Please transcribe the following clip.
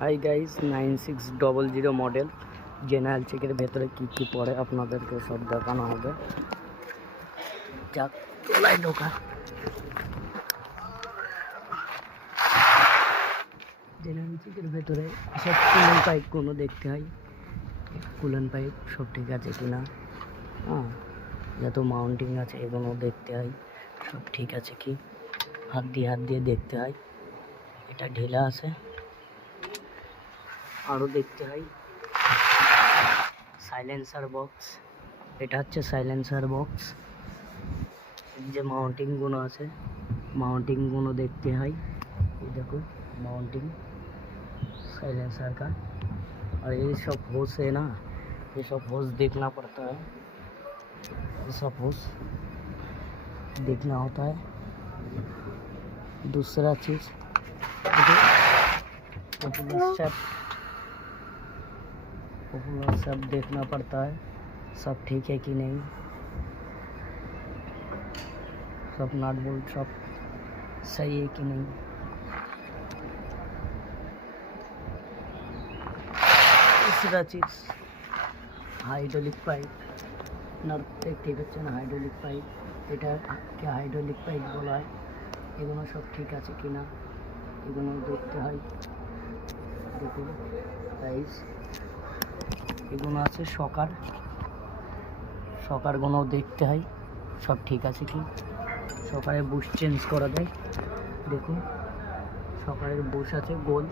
Hi guys 9600 model general চেকের ভেতরে কি পড়ে আপনাদেরকে সব দেখানো হবে। যাক তোলাই ঢোকা জেনারেল চেকের ভেতরে সব কুলেন পাইপগুলো দেখতে হয়, কুলেন পাইপ সব ঠিক আছে কিনা, হ্যাঁ যত মাউন্টিং আছে এগুলো দেখতে হয় সব ঠিক আছে কি, হাত দিয়ে দেখতে হয়। এটা ঢিলা আছে, আরও দেখতে হয়। সাইলেন্সার বক্স, এটা হচ্ছে সাইলেন্সার বক্স। যে মাউন্টিংগুলো আছে माउंटिंग देखते हैं। ये देखो माउंटिंग साइलेंसर का, और ये सब होस है ना, ये सब होस देखना पड़ता है, ये सब होस देखना होता है। दूसरा चीज़ पॉपुलर सब देखना पड़ता है, सब ठीक है कि नहीं, सब नट बोल्ट सब सही है कि नहीं। तीसरा चीज़ हाइड्रोलिक पाइप देखते पाচ্ছেন, हाइड्रोलिक पाइप এটা क्या हाइड्रोलिक पाइप বলা হয়। এগুলো সব ঠিক আছে কিনা এগুলো দেখতে হয়। দেখুন গাইস, এগুলো আছে সকারগুলো দেখতে হয় সব ঠিক আছে কি। সকারে বুশ চেঞ্জ করা যায়, দেখুন সকারের বুশ আছে গোল।